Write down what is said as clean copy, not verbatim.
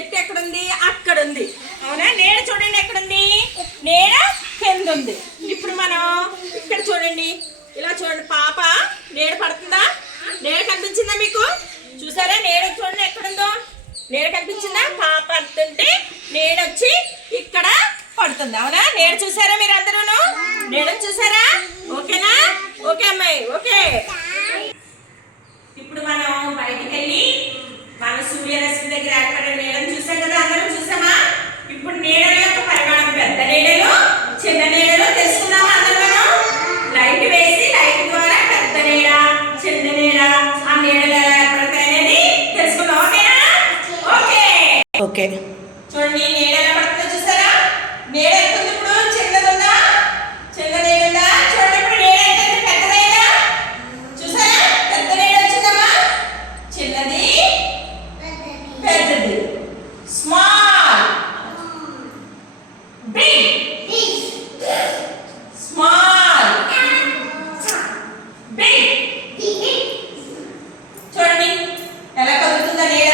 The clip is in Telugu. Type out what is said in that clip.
చెట్టు ఎక్కడుంది? అక్కడ ఉంది. అవునా? నీడ చూడండి ఎక్కడుంది? నీడ కింద ఉంది. ఇప్పుడు మనం ఇక్కడ చూడండి, ఇలా చూడండి. పాప నీడ పడుతుందా? నీడ కనిపించిందా మీకు? చూసారా? నీడ చూడండి ఎక్కడుందో. నీడ కనిపించిందా? పాప పడుతుంటే నీడ వచ్చి ఇక్కడ పడుతుంది. అవునా? నీడ చూసారా మీరు అందరూను? నీడ చూసారా? ఓకేనా? ఓకే అమ్మాయి, ఓకే. ఇప్పుడు మనం బయటికి వెళ్ళి మన సూర్యరశ్మి దగ్గర ఏర్పడే నీడను చూసాం కదా, అందరం చూసామా? ఇప్పుడు నీడల యొక్క పరిమాణం, పెద్ద నీడలు చిన్న నీడలు తెలుసుకున్నామా అందరం? మనం లైట్ వేసి లైట్ ద్వారా పెద్ద నీడ చిన్న నీడ ఆ నీడలు ఎలా ఏర్పడతాయి అనేది తెలుసుకున్నాం. ఓకేనా? Okay okay. చూడండి నీడ ఎలా పడుతుందో చూసారా? నీడ ఎక్కువ ఇప్పుడు చిన్నది ఉందా? చిన్న నీడ ఉందా? చూడండి ఇప్పుడు నీడ ఎంత పెద్దదైందా? చూసారా? పెద్ద నీడ వచ్చిందమ్మా. చిన్నది పెద్దది. Small big small big. చూడండి ఎలా కదులుతుందా నీడ?